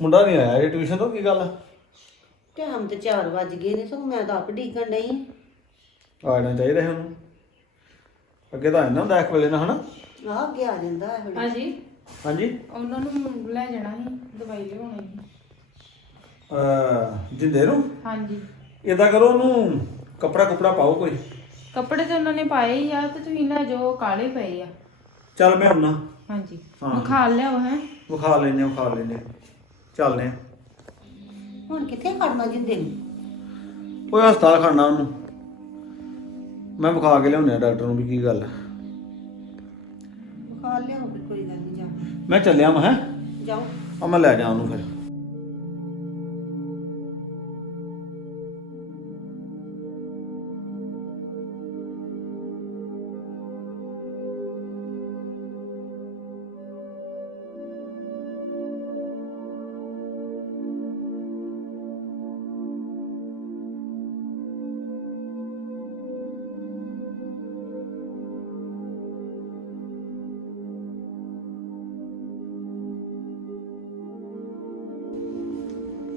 ਮੁੰਡਾ ਨਹੀਂ ਆਇਆ ਇਹ ਟਿਊਸ਼ਨ ਤੋਂ ਕੀ ਗੱਲ ਹੈ ਤੇ ਹਮ ਤੇ 4 ਵਜ ਗਏ ਨੇ ਸੋ ਮੈਂ ਤਾਂ ਆਪ ਡੀਕਣ ਨਹੀਂ ਆਣਾ ਚਾਹੀਦਾ ਹੈ ਉਹਨੂੰ ਅੱਗੇ ਤਾਂ ਇਹਨਾਂ ਦਾ ਇੱਕ ਵੇਲੇ ਨਾ ਹਨਾ ਆ ਅੱਗੇ ਆ ਜਾਂਦਾ ਹੈ ਹੁਣ ਹਾਂਜੀ ਹਾਂਜੀ ਉਹਨਾਂ ਨੂੰ ਲੈ ਜਾਣਾ ਸੀ ਦਵਾਈ ਲਿਆਉਣੀ ਸੀ ਅ ਜਿੰਦੇ ਰੋ ਹਾਂਜੀ ਇਦਾਂ ਕਰੋ ਉਹਨੂੰ ਕਪੜਾ ਕਪੜਾ ਪਾਓ ਕੋਈ ਕਪੜੇ ਤਾਂ ਉਹਨਾਂ ਨੇ ਪਾਏ ਹੀ ਆ ਤੇ ਤੁਸੀਂ ਨਾ ਜੋ ਕਾਲੇ ਪਏ ਆ ਚੱਲ ਮੈਂ ਹੁਣਾ ਹਾਂਜੀ ਵਿਖਾ ਲਿਆ ਉਹ ਹੈ ਵਿਖਾ ਲੈਨੇ ਵਿਖਾ ਲੈਣੇ ਚੱਲਨੇ ਹੁਣ ਕਿੱਥੇ ਖੜਨਾ ਜੀ ਦਿਨ ਉਹ ਹਸਪਤਾਲ ਖੜਨਾ ਉਹਨੂੰ ਮੈਂ ਵਿਖਾ ਕੇ ਲਿਆਉਂਦੇ ਆ ਡਾਕਟਰ ਨੂੰ ਵੀ ਕੀ ਗੱਲ ਵਿਖਾ ਲਿਆਉਂ ਕੋਈ ਗੱਲ ਨਹੀਂ ਜਾ ਮੈਂ ਚੱਲਿਆ ਮੈਂ ਹੈ ਜਾਓ ਆ ਮੈਂ ਲੈ ਜਾ ਉਹਨੂੰ ਫਿਰ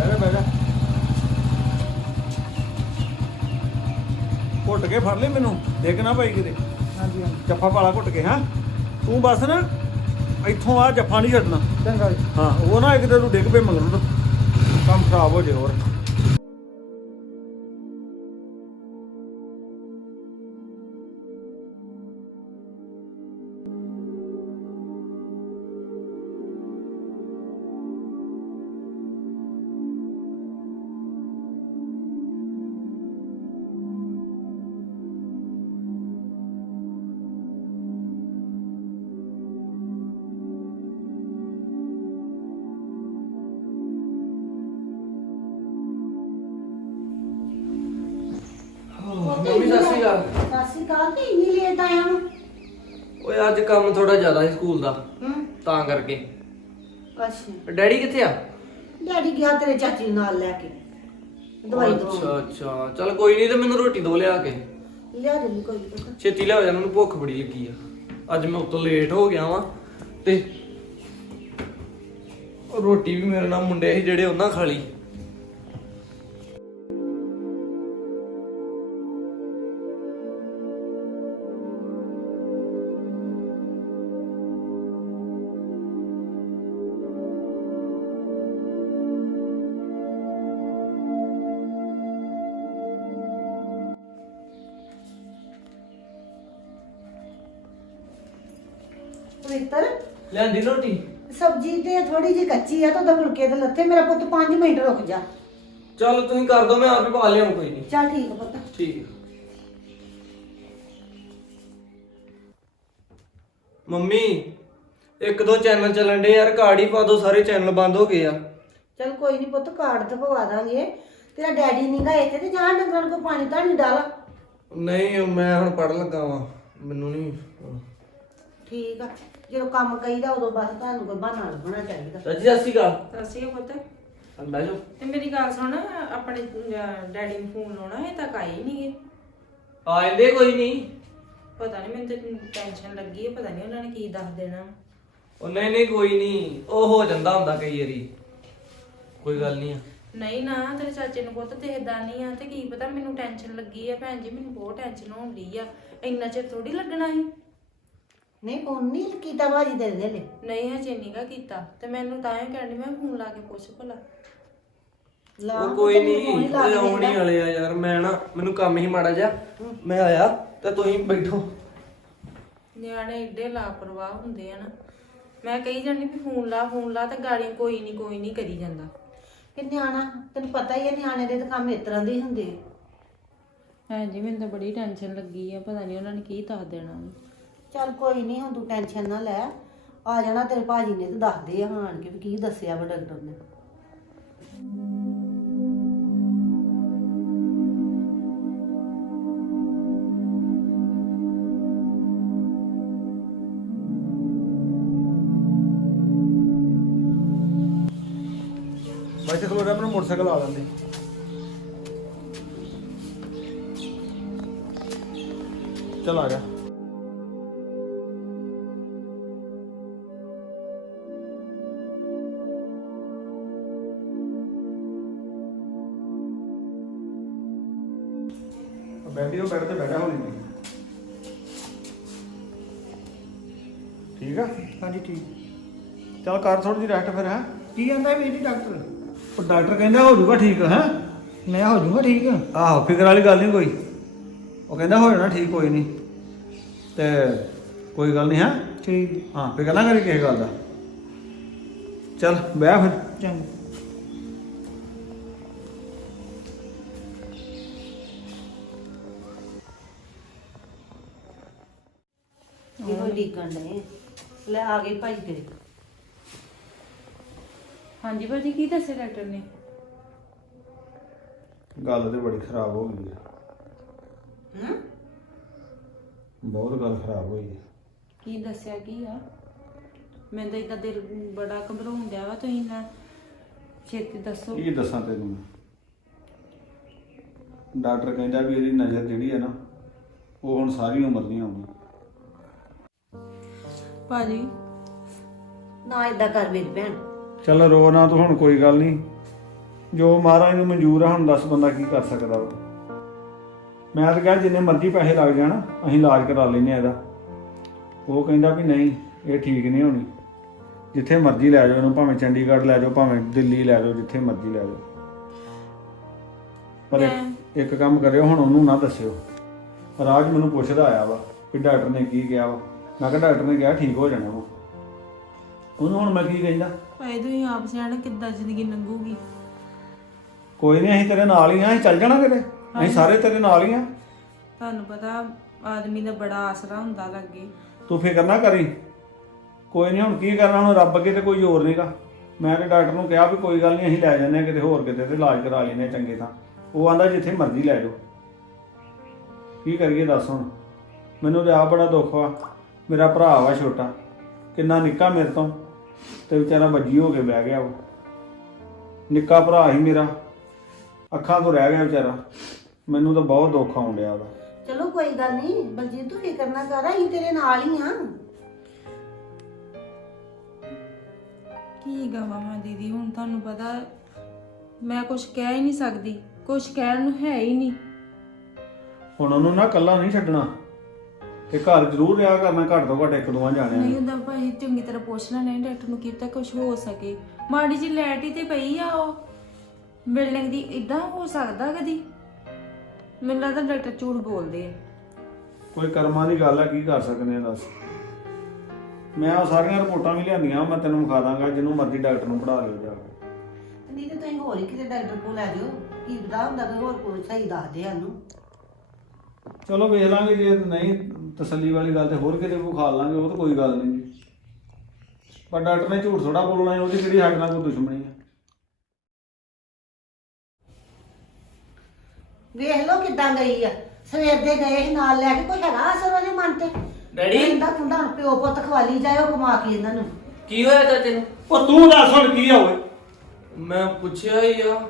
ਘੁੱਟ ਕੇ ਫੜ ਲੈ ਮੈਨੂੰ ਦੇਖ ਨਾ ਭਾਈ ਕਿਤੇ ਹਾਂਜੀ ਹਾਂ ਜੱਫਾ ਪਾਲਾ ਘੁੱਟ ਕੇ ਹਾਂ ਤੂੰ ਬਸ ਨਾ ਇੱਥੋਂ ਆ ਜੱਫਾ ਨਹੀਂ ਛੱਡਣਾ ਚੰਗਾ ਹਾਂ ਉਹ ਨਾ ਇੱਕ ਦਿਨ ਤੂੰ ਡਿੱਗ ਪੇ ਮਗਰੋਂ ਕੰਮ ਖਰਾਬ ਹੋ ਜੇ ਹੋਰ ਥੋੜਾ ਜ਼ਿਆਦਾ ਸੀ ਸਕੂਲ ਦਾ ਤਾਂ ਕਰਕੇ ਅੱਛਾ ਡੈਡੀ ਕਿੱਥੇ ਆ ਡੈਡੀ ਗਿਆ ਤੇਰੇ ਚਾਚੀ ਨਾਲ ਲੈ ਕੇ ਦਵਾਈ ਅੱਛਾ ਅੱਛਾ ਚਲ ਕੋਈ ਨਹੀਂ ਤੇ ਮੈਨੂੰ ਰੋਟੀ ਦੋ ਲੈ ਆ ਕੇ ਲਿਆ ਦੇ ਨੀ ਕੋਈ ਛੇਤੀ ਲੈ ਲਿਆ ਜਾ ਮੈਨੂੰ ਭੁੱਖ ਬੜੀ ਲੱਗੀ ਆ ਅੱਜ ਮੈਂ ਉੱਤੋਂ ਲੇਟ ਹੋ ਗਿਆ ਵਾਂ ਤੇ ਰੋਟੀ ਵੀ ਮੇਰੇ ਨਾਲ ਮੁੰਡੇ ਸੀ ਜਿਹੜੇ ਉਹਨਾਂ ਖਾ ਲਈ ਸਵਿੱਤਰ ਲੈਂਦੀ ਰੋਟੀ ਸਬਜੀ ਤੇ ਥੋੜੀ ਜਿਹੀ ਕੱਚੀ ਆ ਤਾਂ ਉਹਦਾ ਫੁਲਕੇ ਦੇ ਲੱਥੇ ਮੇਰਾ ਪੁੱਤ 5 ਮਿੰਟ ਰੁਕ ਜਾ ਚਲ ਤੁਸੀਂ ਕਰ ਦੋ ਮੈਂ ਆਪ ਹੀ ਪਾ ਲਿਆਉਂ ਕੋਈ ਨਹੀਂ ਚੱਲ ਠੀਕ ਹੈ ਪੁੱਤ ਠੀਕ ਮੰਮੀ ਇੱਕ ਦੋ ਚੈਨਲ ਚੱਲਣ ਦੇ ਯਾਰ ਕਾਰਡ ਹੀ ਪਾ ਦੋ ਸਾਰੇ ਚੈਨਲ ਬੰਦ ਹੋ ਗਏ ਆ ਚਲ ਕੋਈ ਨਹੀਂ ਪੁੱਤ ਕਾਰਡ ਤੇ ਪਵਾ ਦਾਂਗੇ ਤੇਰਾ ਡੈਡੀ ਨਹੀਂਗਾ ਇੱਥੇ ਤੇ ਜਾਣ ਡੰਗਰਾਂ ਕੋ ਪਾਣੀ ਤਾਂ ਨਹੀਂ ਡਾਲਾ ਨਹੀਂ ਮੈਂ ਹੁਣ ਪੜ ਲੱਗਾ ਵਾਂ ਮੈਨੂੰ ਨਹੀਂ ਠੀਕ ਆ ਜਦੋਂ ਕੰਮ ਕਈਦਾ ਉਦੋਂ ਬਸ ਤੁਹਾਨੂੰ ਕੋਈ ਬਹਾਨਾ ਲੱਭਣਾ ਚਾਹੀਦਾ ਸੱਚੀ ਸੱਚੀ ਗੱਲ ਸੱਚੀ ਹੋ ਪੁੱਤ ਬਹਿ ਜਾ ਤੇ ਮੇਰੀ ਗੱਲ ਸੁਣ ਆਪਣੇ ਡੈਡੀ ਨੂੰ ਫੋਨ ਲਾਉਣਾ ਇਹ ਤਾਂ ਕਾਈ ਨਹੀਂ ਨਹੀਂਗੇ ਆਇਂਦੇ ਕੋਈ ਨਹੀਂ ਪਤਾ ਨਹੀਂ ਮੈਨੂੰ ਤਾਂ ਟੈਨਸ਼ਨ ਲੱਗੀ ਹੈ ਪਤਾ ਨਹੀਂ ਉਹਨਾਂ ਨੇ ਕੀ ਦੱਸ ਦੇਣਾ ਉਹ ਨਹੀਂ ਨਹੀਂ ਕੋਈ ਨਹੀਂ ਉਹ ਹੋ ਜਾਂਦਾ ਹੁੰਦਾ ਕਈ ਵਾਰੀ ਕੋਈ ਗੱਲ ਨਹੀਂ ਆ ਨਹੀਂ ਨਾ ਤੇਰੇ ਚਾਚੇ ਨੂੰ ਪੁੱਤ ਦੇਖਦਾ ਨਹੀਂ ਆ ਤੇ ਕੀ ਪਤਾ ਮੈਨੂੰ ਟੈਨਸ਼ਨ ਲੱਗੀ ਹੈ ਭੈਣ ਜੀ ਮੈਨੂੰ ਬਹੁਤ ਟੈਨਸ਼ਨ ਹੋਣ ਰਹੀ ਆ ਇੰਨਾ ਚਿਰ ਥੋੜੀ ਲੱਗਣਾ ਸੀ ਨਹੀਂ ਫੋਨ ਨਹੀਂ ਕੀਤਾ ਭਾਜੀ ਤੇ ਦੇ ਲਈ ਨਹੀਂ ਹਜੇ ਨਹੀਂ ਕਾ ਕੀਤਾ ਤੇ ਮੈਨੂੰ ਤਾਂ ਹੀ ਕਹਿੰਦੀ ਮੈਂ ਫੋਨ ਲਾ ਕੇ ਪੁੱਛ ਭਲਾ ਲਾ ਕੋਈ ਨਹੀਂ ਲਾਉਣੀ ਵਾਲੇ ਆ ਯਾਰ ਮੈਂ ਨਾ ਮੈਨੂੰ ਕੰਮ ਹੀ ਮਾੜਾ ਜਾ ਮੈਂ ਆਇਆ ਤੇ ਤੁਸੀਂ ਬੈਠੋ ਨਿਆਣੇ ਏਡੇ ਲਾਪਰਵਾਹ ਹੁੰਦੇ ਆ ਨਾ ਮੈਂ ਕਹੀ ਜਾਂਦੀ ਵੀ ਫੋਨ ਲਾ ਫੋਨ ਲਾ ਤੇ ਗਾਲੀ ਕੋਈ ਨਹੀਂ ਕੋਈ ਨਹੀਂ ਕਰੀ ਜਾਂਦਾ ਕਿ ਨਿਆਣਾ ਤੈਨੂੰ ਪਤਾ ਹੀ ਆ ਨਿਆਣੇ ਦੇ ਤਾਂ ਕੰਮ ਇਸ ਤਰ੍ਹਾਂ ਦੇ ਹੁੰਦੇ ਹਾਂ ਜੀ ਮੈਨੂੰ ਤਾਂ ਬੜੀ ਟੈਨਸ਼ਨ ਲੱਗੀ ਆ ਪਤਾ ਨਹੀਂ ਉਹਨਾਂ ਨੇ ਕੀ ਦੱਸ ਦੇਣਾ ਉਹ ਚਲ ਕੋਈ ਨਹੀਂ ਹੁਣ ਤੂੰ ਟੈਨਸ਼ਨ ਨਾ ਲੈ ਆ ਜਾਣਾ ਤੇਰੇ ਭਾਜੀ ਨੇ ਤੇ ਦੱਸਦੇ ਆ ਹਾਂ ਕਿ ਕੀ ਦੱਸਿਆ ਵਾ ਡਾਕਟਰ ਨੇ ਬਾਈ ਬਾਈਕ ਤੋਂ ਰਮਨ ਮੋਟਰਸਾਈਕਲ ਆ ਜਾਂਦੇ ਚਲ ਆ ਜਾ ਬੈਠੀ ਉਹ ਬੈਠ ਤੇ ਬੈਠਾ ਹੋਣੀ ਠੀਕ ਆ ਹਾਂਜੀ ਠੀਕ ਚਲ ਕਰ ਥੋੜੀ ਜਿਹੀ ਰੈਸਟ ਫਿਰ ਹੈ ਕੀ ਕਹਿੰਦਾ ਵੀ ਇਹਦੀ ਡਾਕਟਰ ਉਹ ਡਾਕਟਰ ਕਹਿੰਦਾ ਹੋ ਜੂਗਾ ਠੀਕ ਹੈ ਮੈਂ ਹੋ ਜੂਗਾ ਠੀਕ ਆਹੋ ਫਿਕਰ ਵਾਲੀ ਗੱਲ ਨਹੀਂ ਕੋਈ ਉਹ ਕਹਿੰਦਾ ਹੋ ਜਾਣਾ ਠੀਕ ਕੋਈ ਨਹੀਂ ਤੇ ਕੋਈ ਗੱਲ ਨਹੀਂ ਹੈ ਠੀਕ ਹਾਂ ਫਿਕਰ ਨਾ ਕਰੀ ਕਿਸੇ ਗੱਲ ਦਾ ਚਲ ਬਹਿ ਫਿਰ ਚੰਗਾ ਇਹੋ ਡਿੱਗਣ ਦੇ ਲੈ ਆ ਗਏ ਭਾਈ ਤੇ ਹਾਂਜੀ ਭਾਜੀ ਕੀ ਦੱਸਿਆ ਡਾਕਟਰ ਨੇ ਗੱਲ ਤੇ ਬੜੀ ਖਰਾਬ ਹੋ ਗਈ ਹੈ ਹਾਂ ਬਹੁਤ ਗੱਲ ਖਰਾਬ ਹੋਈ ਹੈ ਕੀ ਦੱਸਿਆ ਕੀ ਆ ਮੈਂ ਤਾਂ ਇਦਾਂ ਦਿਲ ਬੜਾ ਘਬਰਾਉਂ ਗਿਆ ਵਾ ਤੁਸੀਂ ਨਾ ਛੇਤੀ ਦੱਸੋ ਕੀ ਦੱਸਾਂ ਤੈਨੂੰ ਡਾਕਟਰ ਕਹਿੰਦਾ ਵੀ ਇਹਦੀ ਨਜ਼ਰ ਜਿਹੜੀ ਹੈ ਨਾ ਉਹ ਹੁਣ ਸਾਰੀ ਉਮਰ ਨਹੀਂ ਆਉਂਦੀ ਭਾਜੀ ਨਾ ਇਦਾਂ ਕਰ ਮੇਰੀ ਭੈਣ ਚਲ ਰੋ ਨਾ ਤੂੰ ਹੁਣ ਕੋਈ ਗੱਲ ਨਹੀਂ ਜੋ ਮਹਾਰਾਜ ਨੂੰ ਮਨਜ਼ੂਰ ਆ ਹੁਣ ਦੱਸ ਬੰਦਾ ਕੀ ਕਰ ਸਕਦਾ ਉਹ ਮੈਂ ਤਾਂ ਕਿਹਾ ਜਿੰਨੇ ਮਰਜ਼ੀ ਪੈਸੇ ਲੱਗ ਜਾਣ ਅਸੀਂ ਇਲਾਜ ਕਰਾ ਲੈਨੇ ਆ ਇਹਦਾ ਉਹ ਕਹਿੰਦਾ ਵੀ ਨਹੀਂ ਇਹ ਠੀਕ ਨਹੀਂ ਹੋਣੀ ਜਿੱਥੇ ਮਰਜ਼ੀ ਲੈ ਜਾਓ ਇਹਨੂੰ ਭਾਵੇਂ ਚੰਡੀਗੜ੍ਹ ਲੈ ਜਾਓ ਭਾਵੇਂ ਦਿੱਲੀ ਲੈ ਜਾਓ ਜਿੱਥੇ ਮਰਜ਼ੀ ਲੈ ਜਾਓ ਪਰ ਇੱਕ ਕੰਮ ਕਰਿਓ ਹੁਣ ਉਹਨੂੰ ਨਾ ਦੱਸਿਓ ਰਾਜ ਮੈਨੂੰ ਪੁੱਛਦਾ ਆਇਆ ਵਾ ਕਿ ਡਾਕਟਰ ਨੇ ਕੀ ਕਿਹਾ ਵਾ ਮੈਂ ਕਿਹਾ ਡਾਕਟਰ ਨੇ ਕਿਹਾ ਠੀਕ ਹੋ ਜਾਣਾ ਉਹ ਉਹਨੂੰ ਹੁਣ ਮੈਂ ਕੀ ਕਹਿੰਦਾ ਭਾਈ ਤੂੰ ਹੀ ਆਪ ਸਿਆਣਾ ਕਿੱਦਾਂ ਜ਼ਿੰਦਗੀ ਲੰਘੂਗੀ ਕੋਈ ਨਹੀਂ ਅਸੀਂ ਤੇਰੇ ਨਾਲ ਹੀ ਆ ਅਸੀਂ ਚੱਲ ਜਾਣਾ ਕਿਤੇ ਅਸੀਂ ਸਾਰੇ ਤੇਰੇ ਨਾਲ ਹੀ ਆ ਤੁਹਾਨੂੰ ਪਤਾ ਆਦਮੀ ਦਾ ਬੜਾ ਆਸਰਾ ਹੁੰਦਾ ਲੱਗੇ ਤੂੰ ਫੇਰ ਨਾ ਕਰੀ ਕੋਈ ਨਹੀਂ ਹੁਣ ਕੀ ਕਰਨਾ ਹੁਣ ਰੱਬ ਅੱਗੇ ਤੇ ਕੋਈ ਨਹੀਂ ਨਹੀਂਗਾ ਮੈਂ ਤੇ ਡਾਕਟਰ ਨੂੰ ਕਿਹਾ ਵੀ ਕੋਈ ਗੱਲ ਨਹੀਂ ਅਸੀਂ ਲੈ ਜਾਂਦੇ ਆ ਕਿਤੇ ਹੋਰ ਕਿਤੇ ਤੇ ਇਲਾਜ ਕਰਾ ਲੈਨੇ ਚੰਗੇ ਤਾਂ ਉਹ ਆਂਦਾ ਜਿੱਥੇ ਮਰਜ਼ੀ ਲੈ ਜਾਓ ਕੀ ਕਰੀਏ ਦੱਸ ਹੁਣ ਮੈਨੂੰ ਤੇ ਆ ਬੜਾ ਦੁੱਖ ਆ ਮੇਰਾ ਭਰਾ ਵਾ ਛੋਟਾ ਕਿੰਨਾ ਨਿੱਕਾ ਮੇਰੇ ਤੋਂ ਤੇ ਵਿਚਾਰਾ ਮੱਜੀ ਹੋ ਕੇ ਬਹਿ ਗਿਆ ਉਹ ਨਿੱਕਾ ਭਰਾ ਹੀ ਮੇਰਾ ਅੱਖਾਂ ਤੋਂ ਰਹਿ ਗਿਆ ਵਿਚਾਰਾ ਮੈਨੂੰ ਤਾਂ ਬਹੁਤ ਦੁੱਖ ਆਉਂ ਰਿਹਾ ਉਹਦਾ ਚਲੋ ਕੋਈ ਗੱਲ ਨਹੀਂ ਬਲਜੀਤ ਤੂੰ ਫਿਕਰ ਨਾ ਕਰ ਆਹੀਂ ਤੇਰੇ ਨਾਲ ਹੀ ਆ ਕੀ ਗਵਾ ਮਾਂ ਦੀਦੀ ਹੁਣ ਤੁਹਾਨੂੰ ਪਤਾ ਮੈਂ ਕੁਝ ਕਹਿ ਹੀ ਨਹੀਂ ਸਕਦੀ ਕੁਝ ਕਹਿਣ ਨੂੰ ਹੈ ਹੀ ਨਹੀਂ ਹੁਣ ਉਹਨੂੰ ਨਾ ਇਕੱਲਾ ਨਹੀਂ ਛੱਡਣਾ ਤੇ ਘਰ ਜ਼ਰੂਰ ਰਿਆ ਕਰਨਾ ਘਟ ਤੋਂ ਘੱਟ ਇੱਕ ਦੋਵਾਂ ਜਾਣਿਆ ਨਹੀਂ ਹੁੰਦਾ ਭਾਈ ਚੰਗੀ ਤਰ੍ਹਾਂ ਪੁੱਛਣਾ ਨਹੀਂ ਡਾਕਟਰ ਨੂੰ ਕੀਤਾ ਕੁਝ ਹੋ ਸਕੇ ਮਾੜੀ ਜੀ ਲੈਟ ਹੀ ਤੇ ਪਈ ਆ ਉਹ ਬਿਲਡਿੰਗ ਦੀ ਇਦਾਂ ਹੋ ਸਕਦਾ ਕਦੀ ਮੈਨੂੰ ਲੱਗਦਾ ਡਾਕਟਰ ਝੂਠ ਬੋਲਦੇ ਆ ਕੋਈ ਕਰਮਾਂ ਦੀ ਗੱਲ ਆ ਕੀ ਕਰ ਸਕਦੇ ਆ ਦੱਸ ਮੈਂ ਉਹ ਸਾਰੀਆਂ ਰਿਪੋਰਟਾਂ ਵੀ ਲਿਆਂਦੀਆਂ ਮੈਂ ਤੈਨੂੰ ਵਿਖਾ ਦਾਂਗਾ ਜਿਹਨੂੰ ਮਰਜ਼ੀ ਡਾਕਟਰ ਨੂੰ ਪੜਾ ਲਿਓ ਜਾ ਨਹੀਂ ਤੇ ਤੈਨੂੰ ਹੋਰ ਕਿਤੇ ਡਾਕਟਰ ਕੋਲ ਲੈ ਜਿਓ ਕੀ ਬਦਾ ਹੁੰਦਾ ਕੋਈ ਹੋਰ ਕੋਈ ਸਹੀ ਦੱਸ ਦੇ ਸਾਨੂੰ ਚਲੋ ਵੇਖ ਲਾਂਗੇ ਜੇ ਨਹੀਂ ਤਸੱਲੀ ਵਾਲੀ ਗੱਲ ਤੇ ਹੋਰ ਕਿਤੇ ਬੁਖਾਲ ਲਾਂਗੇ ਉਹ ਤਾਂ ਕੋਈ ਗੱਲ ਨਹੀਂ ਜੀ ਪਰ ਡਾਕਟਰ ਨੇ ਝੂਠ ਥੋੜਾ ਬੋਲਣਾ ਹੈ ਉਹਦੀ ਕਿਹੜੀ ਸਾਡੇ ਨਾਲ ਕੋਈ ਦੁਸ਼ਮਣੀ ਹੈ ਵੇਖ ਲੋ ਕਿੱਦਾਂ ਗਈ ਆ ਸਵੇਰ ਦੇ ਗਏ ਨਾਲ ਲੈ ਕੇ ਕੋਈ ਹੈਗਾ ਅਸਰ ਉਹਦੇ ਮਨ ਤੇ ਡੈਡੀ ਇੰਦਾ ਕੁੰਡਾ ਪਿਓ ਪੁੱਤ ਖਵਾਲੀ ਜਾਏ ਉਹ ਕਮਾ ਕੇ ਇਹਨਾਂ ਨੂੰ ਕੀ ਹੋਇਆ ਤੇਨੂੰ ਉਹ ਤੂੰ ਦੱਸ ਹੁਣ ਕੀ ਹੋਇਆ ਮੈਂ ਪੁੱਛਿਆ ਹੀ ਆ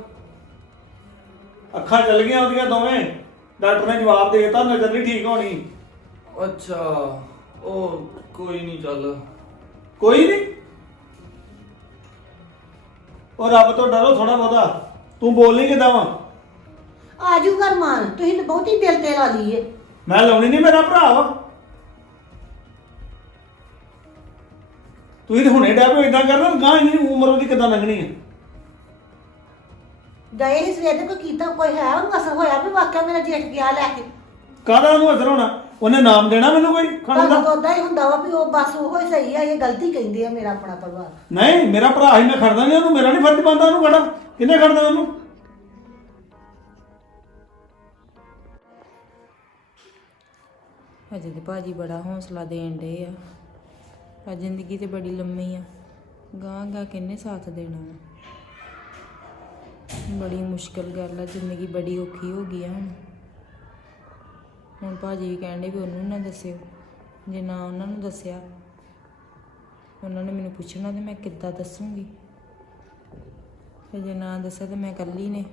ਅੱਖਾਂ ਚਲ ਗਈਆਂ ਉਹਦੀਆਂ ਦੋਵੇਂ ਡਾਕਟਰ ਨੇ ਜਵਾਬ ਦੇ ਦਿੱਤਾ ਨਜ਼ਰ ਨਹੀਂ ਠੀਕ ਹੋਣੀ ਅੱਛਾ ਉਹ ਕੋਈ ਨਹੀਂ ਚੱਲ ਕੋਈ ਨਹੀਂ ਉਹ ਰੱਬ ਤੋਂ ਡਰੋ ਥੋੜਾ ਬੋਦਾ ਤੂੰ ਬੋਲ ਨਹੀਂ ਕਿਦਾਂ ਵਾ ਆਜੂ ਕਰਮਾਨ ਤੁਸੀਂ ਤਾਂ ਬਹੁਤੀ ਦਿਲ ਤੇ ਲਾ ਲਈ ਏ ਮੈਂ ਲਾਉਣੀ ਨਹੀਂ ਮੇਰਾ ਭਰਾ ਵਾ ਤੁਸੀਂ ਤਾਂ ਹੁਣੇ ਡੈਪ ਹੋ ਇਦਾਂ ਕਰਨਾ ਗਾਂ ਹੀ ਨਹੀਂ ਉਮਰ ਉਹਦੀ ਕਿਦਾਂ ਲੰਘਣੀ ਹੈ ਗਏ ਸੀ ਇਹਦੇ ਕੋ ਕੀਤਾ ਕੋਈ ਹੈ ਉਹਨੂੰ ਅਸਰ ਹੋਇਆ ਵੀ ਵਾਕਿਆ ਮੇਰਾ ਜੇਠ ਗਿਆ ਲੈ ਕੇ ਕਾਹਦਾ ਨੂੰ ਅਸਰ ਹੋਣਾ ਉਹਨੇ ਨਾਮ ਦੇਣਾ ਮੈਨੂੰ ਕੋਈ ਖਾਣ ਦਾ ਉਹਦਾ ਹੀ ਹੁੰਦਾ ਵਾ ਵੀ ਉਹ ਬਸ ਉਹ ਹੀ ਸਹੀ ਆ ਇਹ ਗਲਤੀ ਕਹਿੰਦੀ ਆ ਮੇਰਾ ਆਪਣਾ ਪਰਿਵਾਰ ਨਹੀਂ ਮੇਰਾ ਭਰਾ ਹੀ ਮੈਂ ਖੜਦਾ ਨਹੀਂ ਉਹਨੂੰ ਮੇਰਾ ਨਹੀਂ ਫਰਕ ਪੈਂਦਾ ਉਹਨੂੰ ਕਿਹੜਾ ਕਿੰਨੇ ਖੜਦਾ ਉਹਨੂੰ ਅਜੇ ਦੇ ਭਾਜੀ ਬੜਾ ਹੌਸਲਾ ਦੇਣ ਦੇ ਆ ਆ ਜ਼ਿੰਦਗੀ ਤੇ ਬੜੀ ਲੰਮੀ ਆ ਗਾਂ ਗਾ ਕਿੰਨੇ ਸਾਥ ਦੇਣਾ ਬੜੀ ਮੁਸ਼ਕਲ ਗੱਲ ਆ ਜ਼ਿੰਦਗੀ ਬੜੀ ਔਖੀ ਹੋ ਗਈ ਆ ਹੁਣ ਹੁਣ ਭਾਜੀ ਕਹਿੰਦੇ ਵੀ ਉਹਨੂੰ ਨਾ ਦੱਸਿਓ ਜੇ ਨਾ ਉਹਨਾਂ ਨੂੰ ਦੱਸਿਆ ਉਹਨਾਂ ਨੇ ਮੈਨੂੰ ਪੁੱਛਣਾ ਤੇ ਮੈਂ ਕਿੱਦਾਂ ਦੱਸੂੰਗੀ ਜੇ ਨਾ ਦੱਸਿਆ ਤੇ ਮੈਂ ਇਕੱਲੀ ਨੇ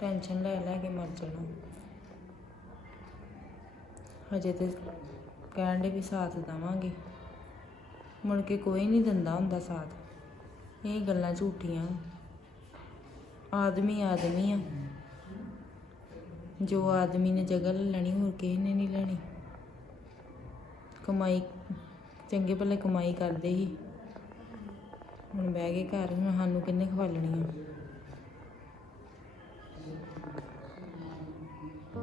ਟੈਨਸ਼ਨ ਲੈ ਲੈ ਕੇ ਮਰ ਜਾਣਾ ਹਜੇ ਤੇ ਕਹਿੰਦੇ ਵੀ ਸਾਥ ਦਵਾਂਗੇ ਮੁੜ ਕੇ ਕੋਈ ਨਹੀਂ ਦਿੰਦਾ ਹੁੰਦਾ ਸਾਥ ਇਹ ਗੱਲਾਂ ਝੂਠੀਆਂ ਆਦਮੀ ਆਦਮੀ ਆ ਜੋ ਆਦਮੀ ਨੇ ਜਗਲ ਲੈਣੀ ਹੋਰ ਕਿਸੇ ਨੇ ਨਹੀਂ ਲੈਣੀ ਕਮਾਈ ਚੰਗੇ ਪਹਿਲੇ ਕਮਾਈ ਕਰਦੇ ਸੀ ਹੁਣ ਬਹਿ ਕੇ ਘਰ ਸਾਨੂੰ ਕਿੰਨੇ ਖਵਾਲਣੀਆਂ